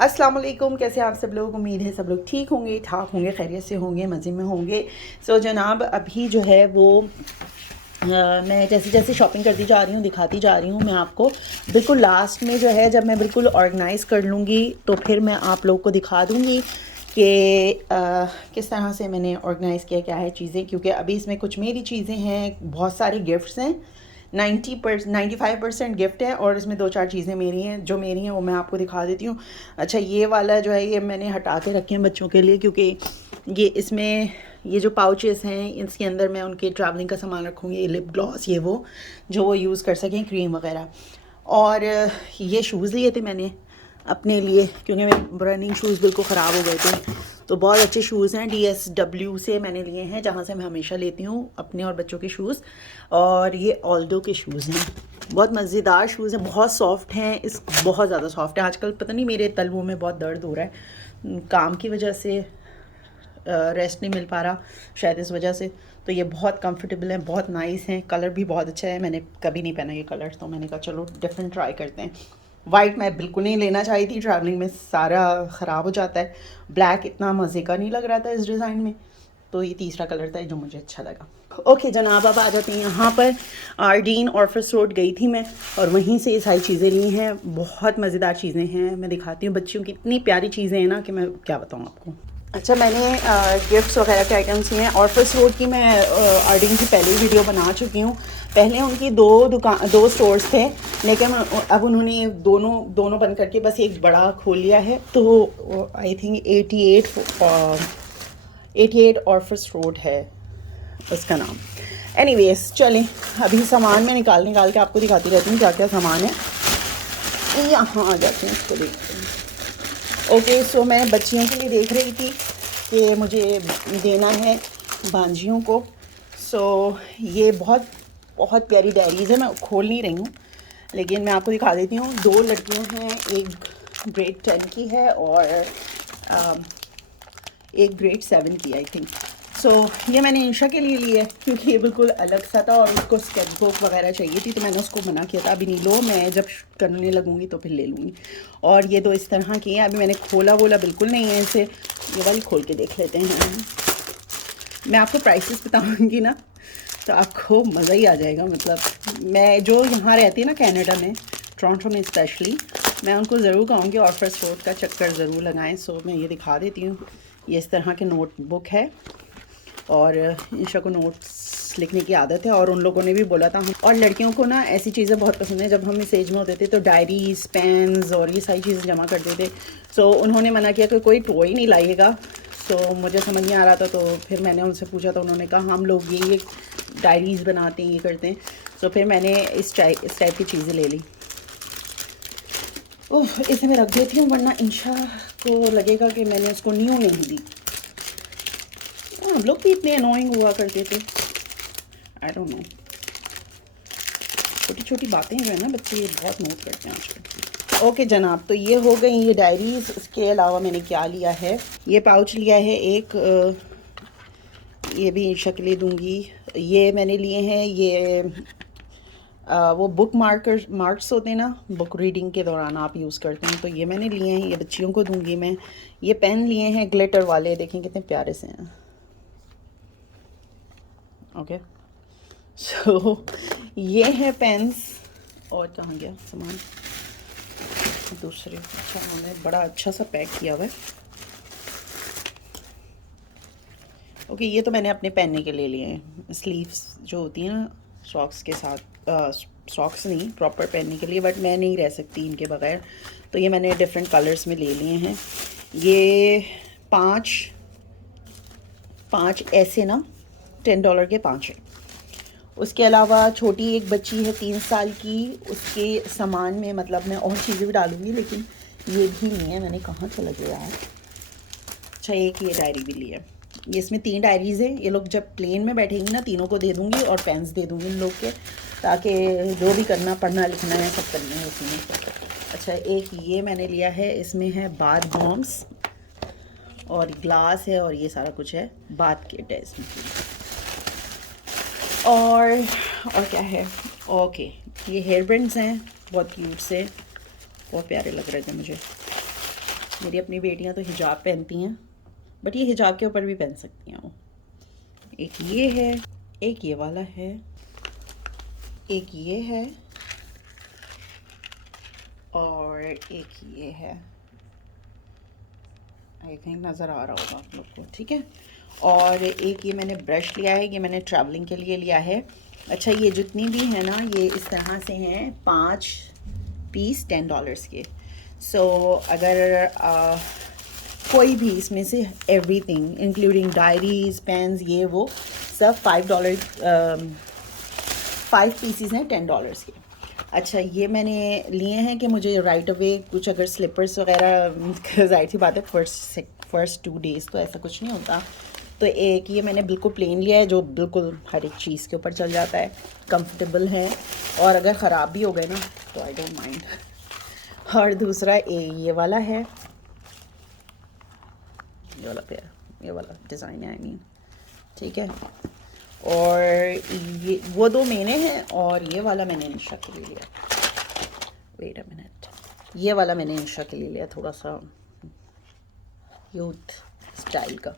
अस्सलाम वालेकुम, कैसे आप सब लोग। उम्मीद है सब लोग ठीक होंगे, ठाक होंगे, खैरियत से होंगे, मज़े में होंगे। सो जनाब अभी जो है वो मैं जैसे जैसे शॉपिंग करती जा रही हूँ, दिखाती जा रही हूँ मैं आपको। बिल्कुल लास्ट में जो है जब मैं बिल्कुल ऑर्गेनाइज़ कर लूँगी तो फिर मैं आप लोग को दिखा दूँगी कि किस तरह से मैंने ऑर्गेनाइज़ किया, क्या है चीज़ें। क्योंकि अभी इसमें कुछ मेरी चीज़ें हैं, बहुत सारे गिफ्ट्स हैं। 95% गिफ्ट है और इसमें 2-4 चीज़ें मेरी हैं। जो मेरी हैं वो मैं आपको दिखा देती हूँ। अच्छा, ये वाला जो है ये मैंने हटा के रखे हैं बच्चों के लिए, क्योंकि ये इसमें ये जो पाउचेस हैं इसके अंदर मैं उनके ट्रैवलिंग का सामान रखूँगी, ये लिप ग्लॉस, ये वो जो वो यूज़ कर सकें, क्रीम वगैरह। और ये शूज़ लिए थे मैंने अपने लिए, क्योंकि मेरे रनिंग शूज़ बिल्कुल ख़राब हो गए थे। तो बहुत अच्छे शूज़ हैं, DSW से मैंने लिए हैं, जहाँ से मैं हमेशा लेती हूँ अपने और बच्चों के शूज़। और ये ऑल्डो के शूज़ हैं, बहुत मज़ेदार शूज़ हैं, बहुत सॉफ्ट हैं। बहुत ज़्यादा सॉफ्ट है। आजकल पता नहीं मेरे तलवों में बहुत दर्द हो रहा है, काम की वजह से रेस्ट नहीं मिल पा रहा शायद, इस वजह से। तो ये बहुत कंफर्टेबल हैं, बहुत नाइस हैं, कलर भी बहुत अच्छा है। मैंने कभी नहीं पहना ये कलर, तो मैंने कहा चलो डिफरेंट ट्राई करते हैं। वाइट मैं बिल्कुल नहीं लेना चाही थी, ट्रैवलिंग में सारा ख़राब हो जाता है। ब्लैक इतना मज़े का नहीं लग रहा था इस डिज़ाइन में, तो ये तीसरा कलर था जो मुझे अच्छा लगा। ओके जनाब, अब आ जाते हैं यहाँ पर। आर्डीन ऑर्फस रोड गई थी मैं और वहीं से ये सारी चीज़ें ली हैं। बहुत मज़ेदार चीज़ें हैं, मैं दिखाती हूँ। बच्चियों की इतनी प्यारी चीज़ें हैं ना कि मैं क्या बताऊँ आपको। अच्छा, मैंने गिफ्ट्स वगैरह के आइटम्स लिए हैं। ऑर्फस रोड की मैं आर्डीन की पहले ही वीडियो बना चुकी हूँ। पहले उनकी दो स्टोर्स थे, लेकिन अब उन्होंने दोनों बंद करके बस एक बड़ा खोल लिया है। तो आई थिंक 88 ऑर्फस रोड है उसका नाम। एनीवेज चलें, अभी सामान मैं निकाल के आपको दिखाती रहती हूँ क्या क्या सामान है। यहाँ आ जाते हैं, इसको देखते हैं। ओके, सो मैं बच्चियों के लिए देख रही थी कि मुझे देना है भांजियों को। सो ये बहुत बहुत प्यारी डायरीज़ है, मैं खोल नहीं रही हूँ लेकिन मैं आपको दिखा देती हूँ। 2 लड़कियाँ हैं, एक ग्रेड 10 की है और एक ग्रेड 7 की आई थिंक। सो ये मैंने इंशा के लिए लिया है क्योंकि ये बिल्कुल अलग सा था और उसको स्केच बुक वगैरह चाहिए थी, तो मैंने उसको मना किया था अभी नहीं लो, मैं जब करने लगूंगी तो फिर ले लूँगी। और ये 2 इस तरह की हैं, अभी मैंने खोला बिल्कुल नहीं है इसे। ये वाली खोल के देख लेते हैं। मैं आपको प्राइसेस बताऊँगी ना तो आपको मज़ा ही आ जाएगा। मतलब मैं जो यहाँ रहती ना कनाडा में, टोरंटो में स्पेशली, मैं उनको ज़रूर कहूँगी ऑर्फस रोड का चक्कर ज़रूर लगाएं। सो मैं ये दिखा देती हूँ। ये इस तरह के नोटबुक है और इंशा को नोट्स लिखने की आदत है और उन लोगों ने भी बोला था हम, और लड़कियों को ना ऐसी चीज़ें बहुत पसंद है। जब हम इस एज में होते थे तो डायरीज, पेन्स और ये सारी चीज़ें जमा करते थे। सो उन्होंने मना किया कि कोई टॉय नहीं लाइएगा। सो मुझे समझ नहीं आ रहा था, तो फिर मैंने उनसे पूछा तो उन्होंने कहा हम लोग ये डायरीज़ बनाते हैं, ये करते हैं। सो फिर मैंने इस टाइप की चीज़ें ले ली। ओह, इसे मैं रख देती हूँ वरना इंशा को लगेगा कि मैंने उसको न्यू नहीं दी। हम लोग भी इतने अनोइंग हुआ करते थे, आई डोंट नो। छोटी छोटी बातें जो है ना बच्चे ये बहुत नोट करते हैं आजकल। ओके जनाब, तो ये हो गई ये डायरीज़। इसके अलावा मैंने क्या लिया है, ये पाउच लिया है एक, ये भी इंशा के लिए दूँगी। ये मैंने लिए हैं, ये वो बुक मार्क्स होते हैं ना, बुक रीडिंग के दौरान आप यूज़ करते हैं, तो ये मैंने लिए हैं, ये बच्चियों को दूँगी मैं। ये पेन लिए हैं ग्लिटर वाले, देखें कितने प्यारे से हैं। ओके, सो ये है पेन्स। और कहाँ गया सामान दूसरे। अच्छा, उन्होंने बड़ा अच्छा सा पैक किया हुआ है। ओके, ये तो मैंने अपने पहनने के लिए लिए हैं, स्लीव्स जो होती हैं ना सॉक्स के साथ, सॉक्स नहीं प्रॉपर पहनने के लिए, बट मैं नहीं रह सकती इनके बगैर, तो ये मैंने डिफरेंट कलर्स में ले लिए हैं। ये पाँच ऐसे ना $10 के 5 है। उसके अलावा छोटी एक बच्ची है 3 साल की, उसके सामान में मतलब मैं और चीज़ें भी डालूँगी, लेकिन ये भी नहीं है, मैंने कहाँ चला गया यार। अच्छा, एक ये डायरी भी ली है। ये इसमें 3 डायरीज़ हैं। ये लोग जब प्लेन में बैठेंगी ना, तीनों को दे दूँगी और पेन्स दे दूँगी इन लोग के, ताकि जो भी करना, पढ़ना लिखना है, सब करना है उसी में। अच्छा, एक ये मैंने लिया है, इसमें है बाथ बॉम्ब्स और ग्लास है और ये सारा कुछ है, बाथ किट है इसमें। और क्या है, ओके, ये हेयर बैंड्स हैं, बहुत क्यूट से, बहुत प्यारे लग रहे थे मुझे। मेरी अपनी बेटियां तो हिजाब पहनती हैं, बट ये हिजाब के ऊपर भी पहन सकती हैं वो। एक ये है, एक ये वाला है, एक ये है, और एक ये है। आई थिंक नज़र आ रहा होगा आप लोग को, ठीक है। और एक ये मैंने ब्रश लिया है, ये मैंने ट्रैवलिंग के लिए लिया है। अच्छा, ये जितनी भी है ना, ये इस तरह से हैं 5 पीस $10 के। सो अगर कोई भी इसमें से एवरीथिंग इंक्लूडिंग डायरीज, पेन्स, ये वो सब $5 पीसीज हैं $10 के। अच्छा, ये मैंने लिए हैं कि मुझे राइट अवे कुछ अगर स्लीपर्स वगैरह, जाहिर सी बात है फर्स्ट 2 डेज़ तो ऐसा कुछ नहीं होता। तो एक ये मैंने बिल्कुल प्लेन लिया है जो बिल्कुल हर एक चीज़ के ऊपर चल जाता है, कंफर्टेबल है, और अगर ख़राब भी हो गए ना तो आई डोंट माइंड। और दूसरा ये वाला है, ये वाला पेयर, ये वाला डिज़ाइन है, आई मीन, ठीक है। और ये वो 2 मैंने हैं, और ये वाला मैंने इंशा के लिए लिया। वेट अ मिनट, ये वाला मैंने इंशा के लिए लिया, थोड़ा सा यूथ स्टाइल का।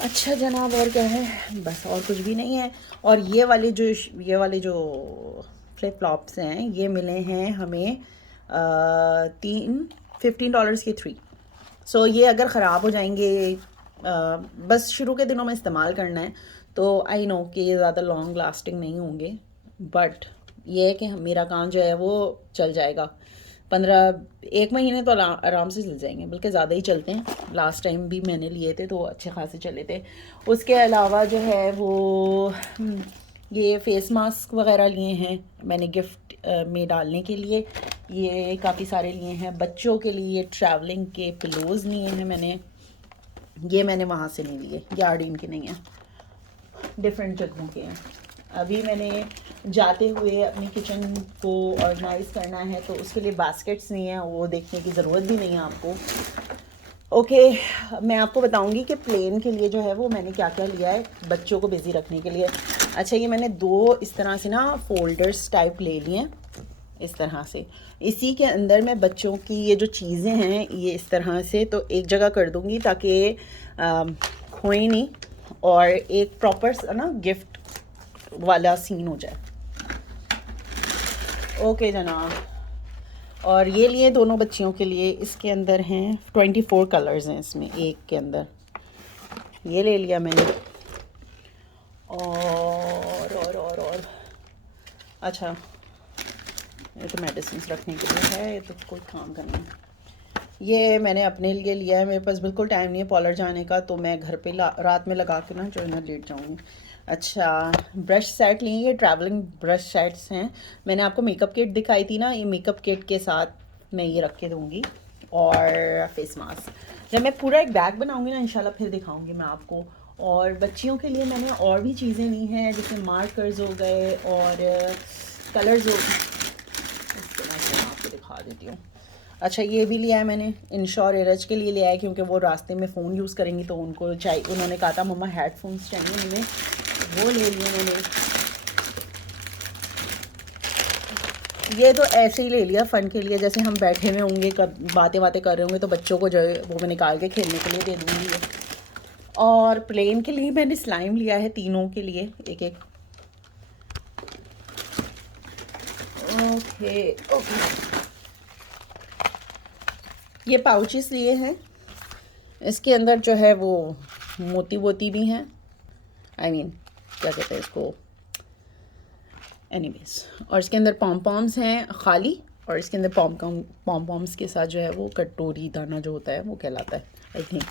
अच्छा जनाब, और क्या है, बस और कुछ भी नहीं है। और ये वाले जो फ्लिप फ्लॉप्स हैं, ये मिले हैं हमें $15 के 3। सो ये अगर ख़राब हो जाएंगे, बस शुरू के दिनों में इस्तेमाल करना है, तो आई नो कि ये ज़्यादा लॉन्ग लास्टिंग नहीं होंगे, बट ये है कि मेरा काम जो है वो चल जाएगा 1 महीने तो आराम से चल जाएंगे, बल्कि ज़्यादा ही चलते हैं। लास्ट टाइम भी मैंने लिए थे तो अच्छे खासे चले थे। उसके अलावा जो है वो ये फेस मास्क वगैरह लिए हैं मैंने गिफ्ट में डालने के लिए, ये काफ़ी सारे लिए हैं। बच्चों के लिए ट्रैवलिंग के पिलोज़ लिए हैं मैंने, ये मैंने वहाँ से नहीं लिए, यार्डीन के नहीं हैं, डिफरेंट जगहों के हैं। अभी मैंने जाते हुए अपनी किचन को ऑर्गेनाइज करना है, तो उसके लिए बास्केट्स नहीं हैं, वो देखने की ज़रूरत भी नहीं है आपको। ओके, मैं आपको बताऊंगी कि प्लेन के लिए जो है वो मैंने क्या क्या लिया है बच्चों को बिज़ी रखने के लिए। अच्छा, ये मैंने 2 इस तरह से ना फोल्डर्स टाइप ले लिए हैं इस तरह से। इसी के अंदर मैं बच्चों की ये जो चीज़ें हैं ये इस तरह से तो एक जगह कर दूंगी ताकि खोए नहीं, और एक प्रॉपर ना गिफ्ट वाला सीन हो जाए। ओके जनाब, और ये लिए दोनों बच्चियों के लिए, इसके अंदर हैं 24 कलर्स हैं इसमें, एक के अंदर ये ले लिया मैंने। और अच्छा, ये तो मेडिसिन रखने के लिए है, ये तो कोई काम का नहीं है। ये मैंने अपने लिए लिया है, मेरे पास बिल्कुल टाइम नहीं है पार्लर जाने का, तो मैं घर पे रात में लगा के ना जो है ना लेट जाऊँगी। अच्छा, ब्रश सेट लिए, ये ट्रैवलिंग ब्रश सेट्स हैं। मैंने आपको मेकअप किट दिखाई थी ना, ये मेकअप किट के साथ मैं ये रख के दूँगी। और फेस मास्क जब मैं पूरा एक बैग बनाऊँगी ना इंशाल्लाह फिर दिखाऊँगी मैं आपको। और बच्चियों के लिए मैंने और भी चीज़ें ली हैं, जैसे मार्कर्स हो गए और कलर्स हो, इसके मैं आपको दिखा देती हूँ। अच्छा, ये भी लिया है मैंने इंशा और एरज के लिए लिया है, क्योंकि वो रास्ते में फ़ोन यूज़ करेंगी तो उनको चाहिए, उन्होंने कहा था मम्मा हेडफोन्स चाहिए मुझे, वो ले लिए मैंने। ये तो ऐसे ही ले लिया फ़न के लिए, जैसे हम बैठे हुए होंगे बातें कर रहे होंगे तो बच्चों को जो है वो मैं निकाल के खेलने के लिए दे दूँगी। और प्लेन के लिए मैंने स्लाइम लिया है, तीनों के लिए एक एक। ओके ओके, ये पाउचेस लिए हैं, इसके अंदर जो है वो मोती भी हैं, आई मीन क्या कहते हैं इसको, एनीवेज। और इसके अंदर पॉम्स हैं खाली, और इसके अंदर पॉम्स के साथ जो है वो कटोरी दाना जो होता है वो कहलाता है, आई थिंक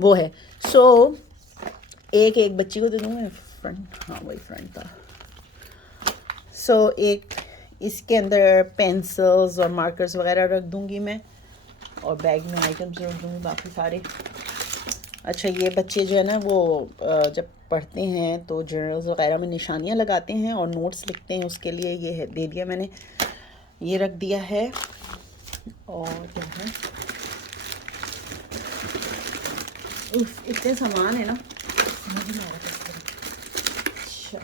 वो है। सो एक बच्ची को दे दूँ मैं, फ्रंट, हाँ वही फ्रंट था। सो एक इसके अंदर पेंसिल्स और मार्कर्स वगैरह रख दूँगी मैं, और बैग में आइटम्स रख दूँगी बाकी सारे। अच्छा, ये बच्चे जो है ना वो जब पढ़ते हैं तो जर्नल्स वगैरह में निशानियाँ लगाते हैं और नोट्स लिखते हैं, उसके लिए ये है दे दिया मैंने, ये रख दिया है। और क्या है, इतने सामान है ना। अच्छा,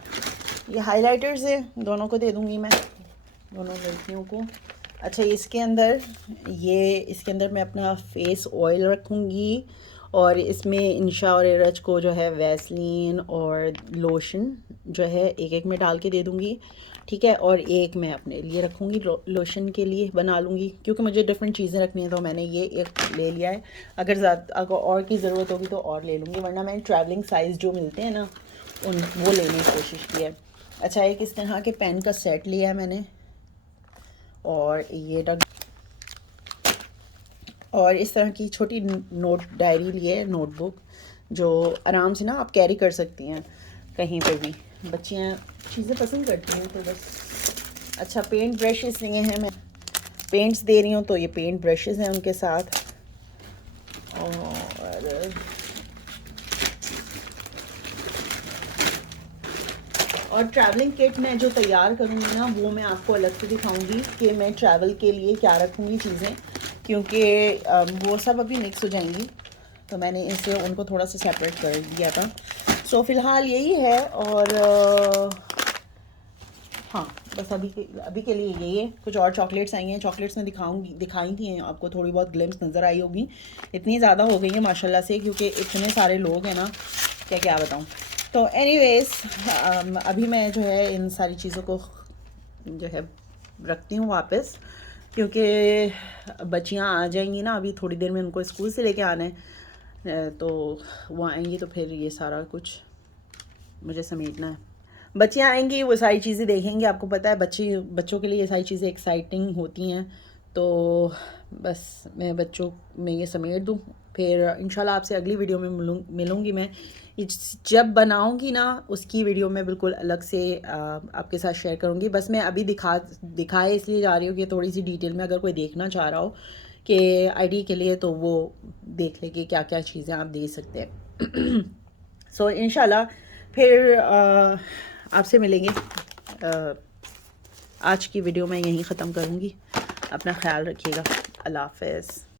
ये हाइलाइटर्स है, दोनों को दे दूँगी मैं, दोनों लड़कियों को। अच्छा इसके अंदर मैं अपना फेस ऑयल रखूँगी और इसमें इंशा और एरज को जो है वैसलीन और लोशन जो है एक एक में डाल के दे दूँगी, ठीक है। और एक मैं अपने लिए रखूँगी लोशन के लिए बना लूँगी, क्योंकि मुझे डिफरेंट चीज़ें रखनी है तो मैंने ये एक ले लिया है। अगर और की ज़रूरत होगी तो और ले लूँगी, वरना मैंने ट्रैवलिंग साइज़ जो मिलते हैं ना वो लेने की कोशिश की है। अच्छा एक इस तरह के पेन का सेट लिया है मैंने, और ये और इस तरह की छोटी नोट डायरी ली है, नोटबुक, जो आराम से ना आप कैरी कर सकती हैं कहीं पे भी। बच्चियाँ चीज़ें पसंद करती हैं तो बस। अच्छा पेंट ब्रशेस लिए हैं, मैं पेंट्स दे रही हूँ तो ये पेंट ब्रशेस हैं उनके साथ। और ट्रैवलिंग किट मैं जो तैयार करूँगी ना वो मैं आपको अलग से दिखाऊंगी कि मैं ट्रैवल के लिए क्या रखूँगी चीज़ें, क्योंकि वो सब अभी मिक्स हो जाएंगी, तो मैंने इसे उनको थोड़ा सा सेपरेट कर दिया था। सो फ़िलहाल यही है, और हाँ बस अभी के लिए यही है। कुछ और चॉकलेट्स आई हैं, चॉकलेट्स मैं दिखाई थी आपको, थोड़ी बहुत ग्लिम्स नज़र आई होगी। इतनी ज़्यादा हो गई है माशाल्लाह से, क्योंकि इतने सारे लोग हैं ना, क्या बताऊँ। तो एनीवेज़ अभी मैं जो है इन सारी चीज़ों को जो है रखती हूँ वापस, क्योंकि बच्चियाँ आ जाएंगी ना अभी थोड़ी देर में, उनको स्कूल से लेके आना है, तो वो आएंगी तो फिर ये सारा कुछ मुझे समेटना है। बच्चियाँ आएंगी वो सारी चीज़ें देखेंगे, आपको पता है बच्चों के लिए ये सारी चीज़ें एक्साइटिंग होती हैं, तो बस मैं बच्चों में ये समेट दूँ, फिर इंशाल्लाह आपसे अगली वीडियो में मिलूँगी। मैं जब बनाऊँगी ना उसकी वीडियो में बिल्कुल अलग से आपके साथ शेयर करूँगी। बस मैं अभी दिखाए इसलिए जा रही हूँ कि थोड़ी सी डिटेल में अगर कोई देखना चाह रहा हो कि आईडी के लिए, तो वो देख ले कि क्या क्या चीज़ें आप दे सकते हैं। सो इंशाल्लाह फिर आपसे मिलेंगे। आज की वीडियो मैं यहीं ख़त्म करूँगी। अपना ख्याल रखिएगा। अल्लाह हाफ़िज़।